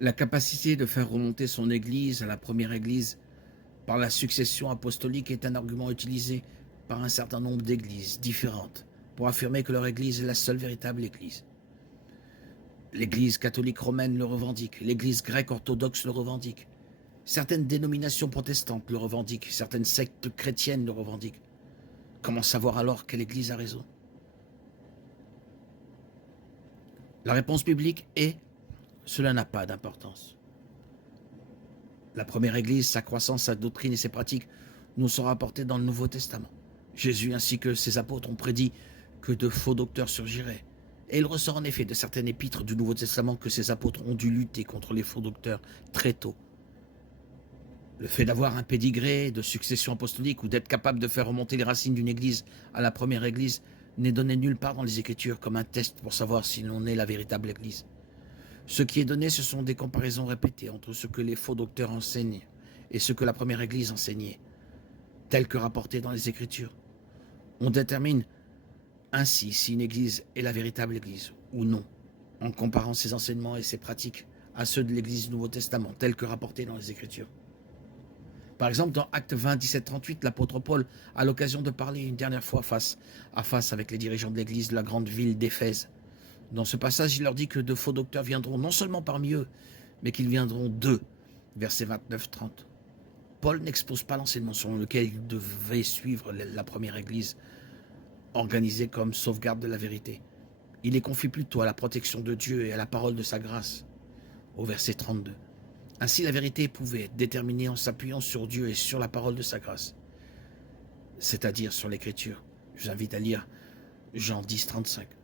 La capacité de faire remonter son Église à la première Église par la succession apostolique est un argument utilisé par un certain nombre d'églises différentes pour affirmer que leur Église est la seule véritable Église. L'Église catholique romaine le revendique, l'Église grecque orthodoxe le revendique, certaines dénominations protestantes le revendiquent, certaines sectes chrétiennes le revendiquent. Comment savoir alors quelle Église a raison? La réponse biblique est: cela n'a pas d'importance. La première Église, sa croissance, sa doctrine et ses pratiques nous sont rapportées dans le Nouveau Testament. Jésus ainsi que ses apôtres ont prédit que de faux docteurs surgiraient. Et il ressort en effet de certaines épîtres du Nouveau Testament que ces apôtres ont dû lutter contre les faux docteurs très tôt. Le fait d'avoir un pédigré de succession apostolique ou d'être capable de faire remonter les racines d'une église à la première église n'est donné nulle part dans les Écritures comme un test pour savoir si l'on est la véritable église. Ce qui est donné, ce sont des comparaisons répétées entre ce que les faux docteurs enseignent et ce que la première église enseignait, tel que rapporté dans les Écritures. On détermine ainsi si une église est la véritable église ou non, en comparant ses enseignements et ses pratiques à ceux de l'église du Nouveau Testament, tels que rapportés dans les Écritures. Par exemple, dans Actes 20, 17-38, l'apôtre Paul a l'occasion de parler une dernière fois face à face avec les dirigeants de l'église de la grande ville d'Éphèse. Dans ce passage, il leur dit que de faux docteurs viendront non seulement parmi eux, mais qu'ils viendront d'eux. Versets 29-30. Paul n'expose pas l'enseignement selon lequel il devait suivre la première église, organisée comme sauvegarde de la vérité. Il les confie plutôt à la protection de Dieu et à la parole de sa grâce, au verset 32. Ainsi, la vérité pouvait être déterminée en s'appuyant sur Dieu et sur la parole de sa grâce, c'est-à-dire sur l'Écriture. Je vous invite à lire Jean 10, 35.